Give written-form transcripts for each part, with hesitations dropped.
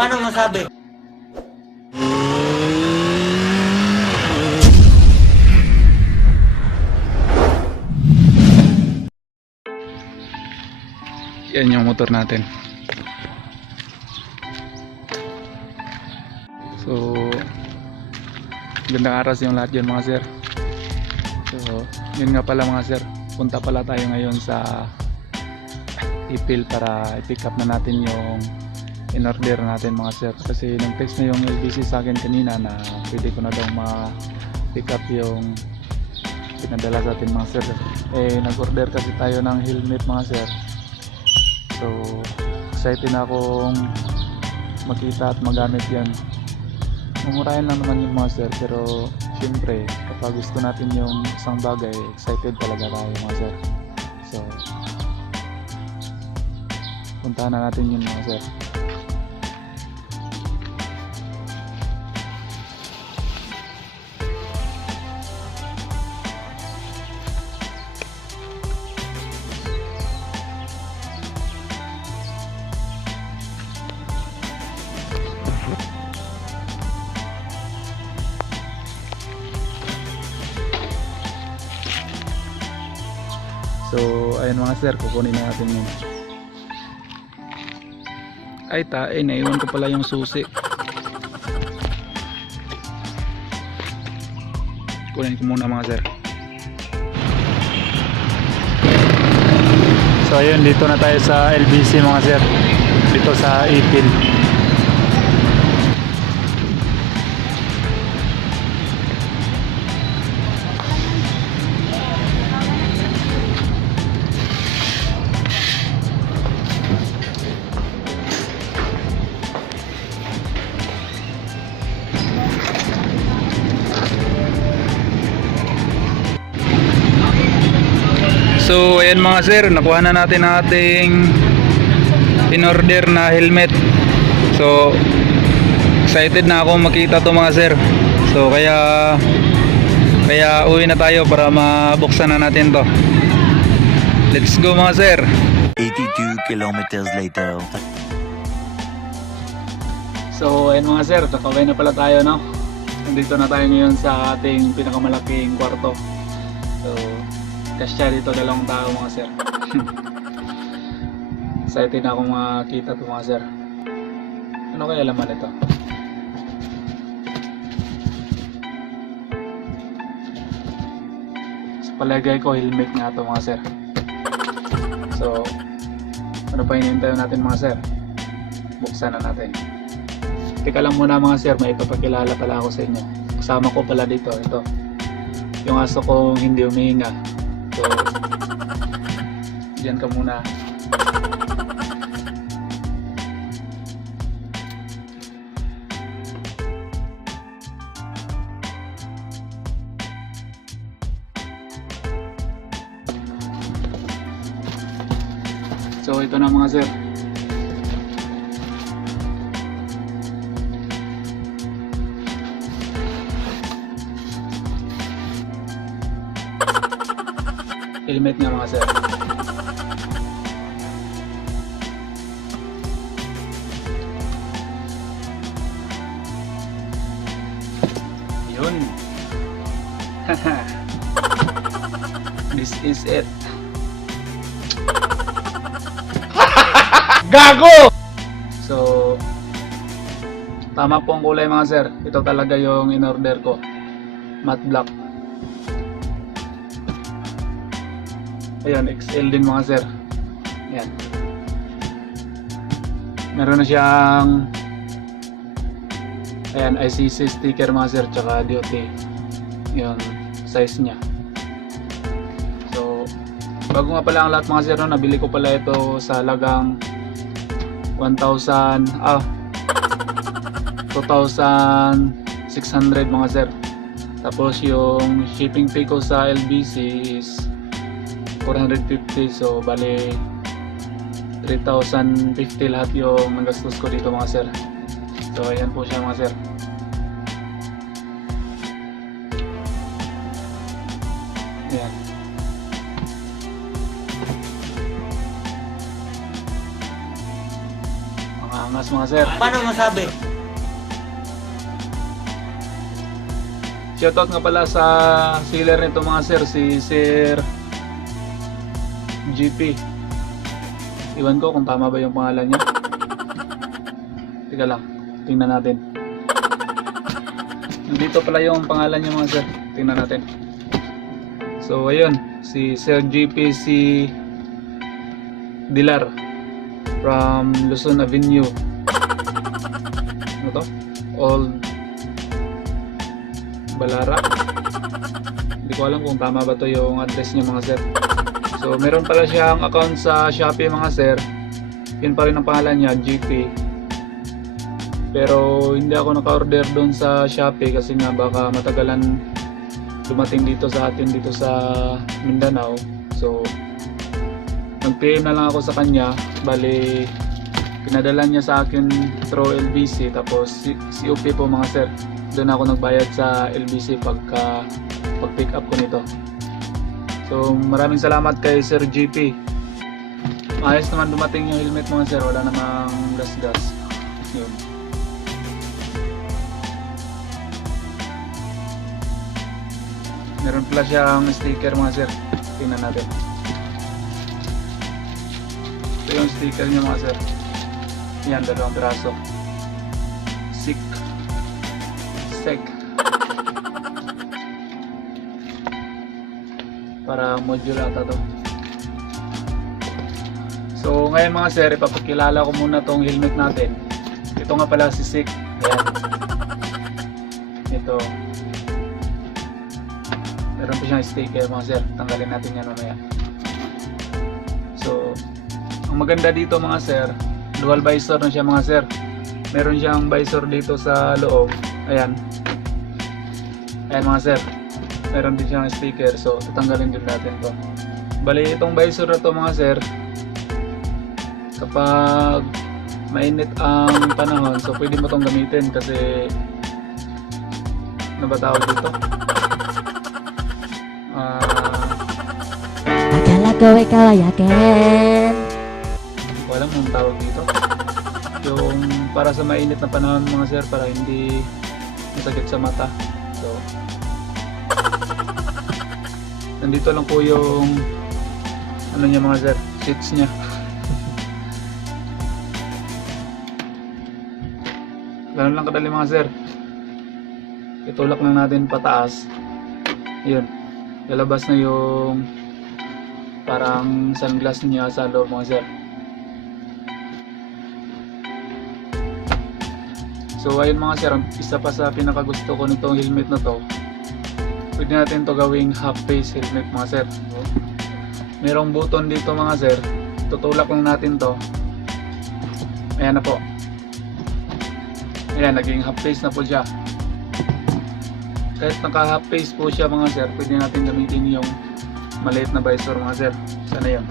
Paano masabi? Yan yung motor natin. So, gandang araw sa yung lahat dyan mga sir. So, yun nga pala mga sir. Punta pala tayo ngayon sa Ipil para i-pick up na natin yung in-order natin mga sir. Kasi nag-text na yung LBC sa akin kanina na pwede ko na daw ma-pick up yung pinadala sa atin mga sir. Eh, nag-order kasi tayo ng helmet mga sir. So, excited na akong makita at magamit yan. Mamurahin lang naman yung mga sir, pero syempre, kapag gusto natin yung isang bagay, excited talaga tayo mga sir. So, puntahan na natin yun mga sir. So, ayun mga sir, kukunin na natin yun. Ay, naiwan ko pala yung susi. Kunin ko muna mga sir. So, ayun, dito na tayo sa LBC mga sir. Dito sa Ipil. So ayan mga sir, nakuha na natin ang ating in-order na helmet. So excited na ako makita to mga sir. So kaya uwi na tayo para mabuksan na natin to. Let's go mga sir. 82 kilometers later. So ayan mga sir, nakaway na pala tayo no. Nandito na tayo ngayon sa ating pinakamalaking kwarto. So kasya dito dalawang tao mga sir. Excited na akong makita ito mga sir. Ano kaya laman ito? Sa palagay ko helmet nga ito mga sir. So ano pa hinihintay natin mga sir? Buksan na natin. Teka lang muna mga sir, may ipapakilala pala ako sa inyo. Kasama ko pala dito, ito yung aso kong hindi humihinga. So, diyan ka muna. So, ito na mga sir. Helmet nga mga sir. Yun. This is it. Gago! So, tama po ang kulay mga sir. Ito talaga yung in-order ko. Matte black. Ayan, XL din mga sir. Ayan. Meron na siyang ayan, ICC sticker mga sir, tsaka DOT yung size nya. So, bago nga pala ang lahat mga sir, no, nabili ko pala ito sa halagang 2,600 mga sir. Tapos yung shipping fee ko sa LBC is 450, so bali 3,050 lahat yung nagastos ko dito mga sir. So ayan po siya mga sir. Ayan. Mga Angas mga sir. Paano masabi? Shoutout nga pala sa sealer nito mga sir, si Sir GP. Iwan ko kung tama ba yung pangalan niya. Teka lang, tingnan natin. Nandito pala yung pangalan niya mga sir. Tingnan natin. So ayun, si Sir GPC Dilar from Luzon Avenue. Ano to? Old Balara. Hindi ko alam kung tama ba to yung address niya mga sir. So meron pala siyang account sa Shopee mga sir. Yun pa rin ang pangalan niya, GP. Pero hindi ako naka-order doon sa Shopee kasi nga baka matagalan dumating dito sa atin dito sa Mindanao. So nag-PM na lang ako sa kanya. Bali pinadala niya sa akin through LBC, tapos COP po mga sir. Doon ako nagbayad sa LBC pag-pick up ko nito. So maraming salamat kay Sir GP. Ayos naman dumating yung helmet mga sir, wala namang gas-gas. Yun. Meron pala siyang sticker mga sir. Tingnan natin. Ito yung sticker niya mga sir. Yan, dalawang piraso. Sek. Para module ata to. So ngayon mga sir, ipapakilala ko muna tong helmet natin. Ito nga pala si Sek. Ayan. Ito. Meron pa siyang sticker mga sir. Tanggalin natin yan mamaya. So ang maganda dito mga sir, dual visor na siya mga sir. Meron siyang visor dito sa loob. Ayan. Ayan mga sir. Meron din siyang sticker. So tatanggalin din natin to. Bali itong visor na to mga sir, kapag mainit ang panahon, so pwede mo itong gamitin kasi ano ba tawag dito? Akala ko ikaw ay akin. Hindi ko alam kung tawag dito. Yung para sa mainit na panahon mga sir, para hindi masakit sa mata. So nandito lang po yung ano niya mga sir, sheets niya. Ganun lang kadali mga sir. Itulak lang natin pataas. Yun. Lalabas na yung parang sunglass niya sa loob mga sir. So ayun mga sir, isa pa sa pinakagusto ko nitong helmet na to, pwede natin to gawing half face helmet mga sir. Merong button dito mga sir. Tutulak lang natin to. Ayan na po. Ayan, naging half face na po siya. Kahit naka half face po siya mga sir, pwede natin gamitin yung maliit na visor mga sir. Sana yun.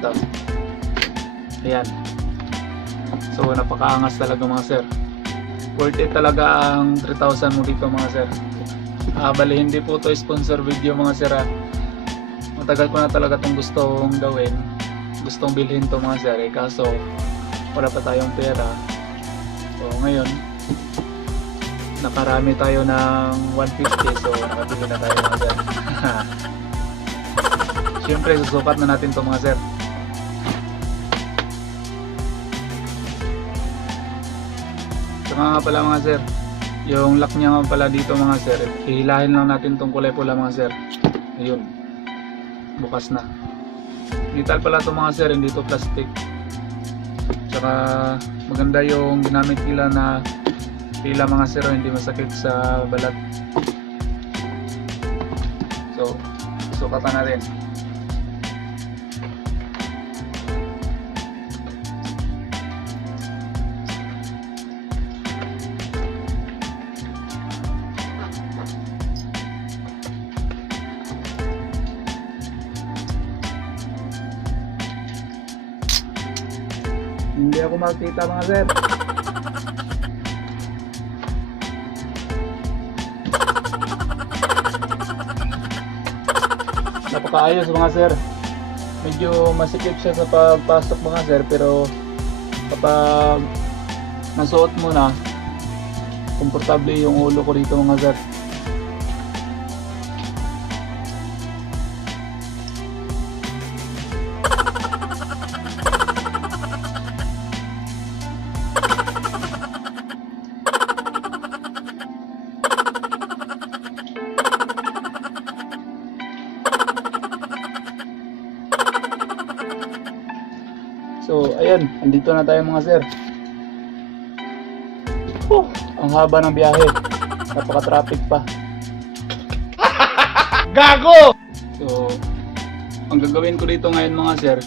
Ito. Ayan. So napakaangas talaga mga sir. Worth it talaga ang 3,000 mo dito mga sir. Bali hindi po to sponsor video mga sir. Matagal ko na talaga itong gustong gawin. Gustong bilhin to mga sir. Kaso wala pa tayong pera. So ngayon nakarami tayo ng 150, so nakabili na tayo mga sir. Siyempre susukat na natin to mga sir. Saka nga pala mga sir, yung lock niya nga pala dito mga sir, hihilahin lang natin tong kulay pula mga sir. Ayun, bukas na. Metal pala to mga sir, hindi to plastic. Tsaka maganda yung ginamit nila na pila mga sir, hindi masakit sa balat. So sukatan natin. Hindi ako makita mga sir. Napakaayos mga sir. Medyo masikip siya sa pagpasok mga sir, pero kapag nasuot mo na, komportable yung ulo ko dito mga sir. So, ayan, andito na tayo mga sir. Ang haba ng biyahe. Napaka-traffic pa. Gago! So, ang gagawin ko dito ngayon mga sir,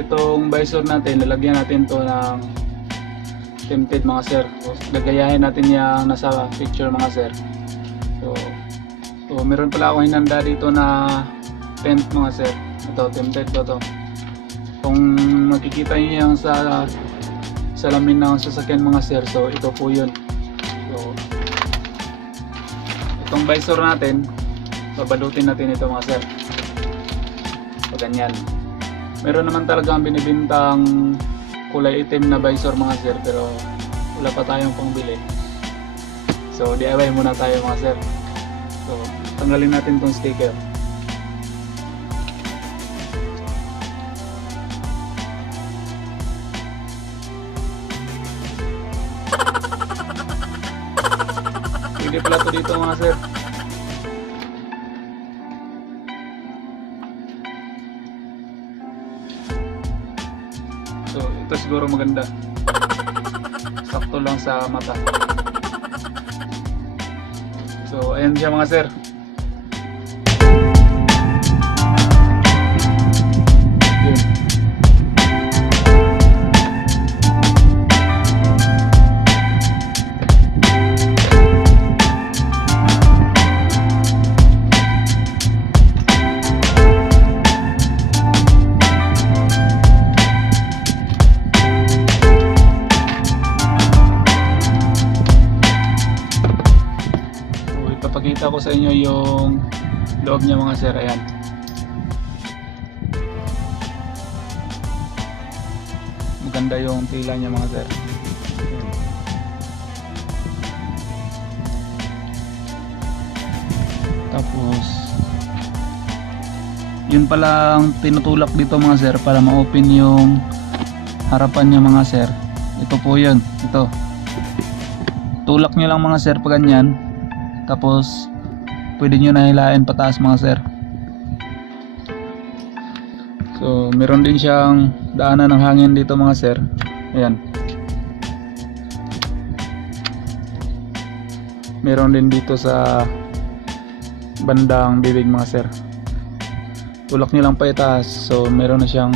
itong visor natin, lalagyan natin to ng tinted mga sir. So, gagayahin natin yung nasa picture mga sir. So meron pala akong hinanda dito na tent mga sir. Ito, tinted to. Kung makikita niyo yung sa salamin ng sasakyan mga sir, so ito po yun. So itong visor natin, babalutin natin ito mga sir. So ganyan. Meron naman talagang binibintang kulay itim na visor mga sir, pero wala pa tayong pangbili. So DIY muna tayo mga sir. So tanggalin natin tong sticker. Pwede pala to dito mga sir. So ito siguro maganda. Sakto lang sa mata. So ayan siya mga sir. Yun. Ipapakita ko sa inyo yung loob niya mga sir. Ayan. Maganda yung tila niya mga sir. Ayan. Tapos yun palang tinutulak dito mga sir para ma-open yung harapan niya mga sir. Ito po yun. Ito. Tulak nyo lang mga sir pag ganyan. Tapos pwede nyo na hilain pataas mga sir. So meron din siyang daanan ng hangin dito mga sir. Ayan. Meron din dito sa bandang bibig mga sir. Tulak nyo lang pa itaas. So meron na siyang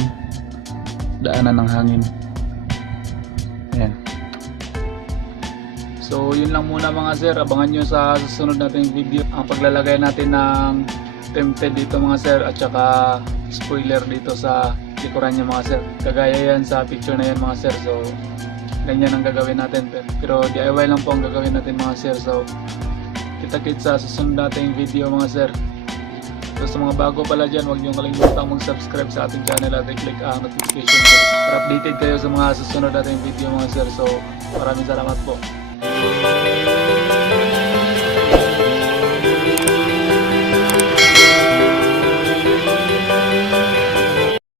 daanan ng hangin. Ayan. So yun lang muna mga sir, abangan nyo sa susunod nating video ang paglalagay natin ng tinted dito mga sir, at saka spoiler dito sa likuran niya mga sir. Kagaya yan sa picture na yan mga sir. So ganyan ang gagawin natin, pero DIY lang po ang gagawin natin mga sir. So kita-kits sa susunod nating video mga sir. So sa mga bago pala dyan, huwag nyo kalimutang mag-subscribe sa ating channel at i-click ang notification bell para updated kayo sa mga susunod nating video mga sir. So maraming salamat po.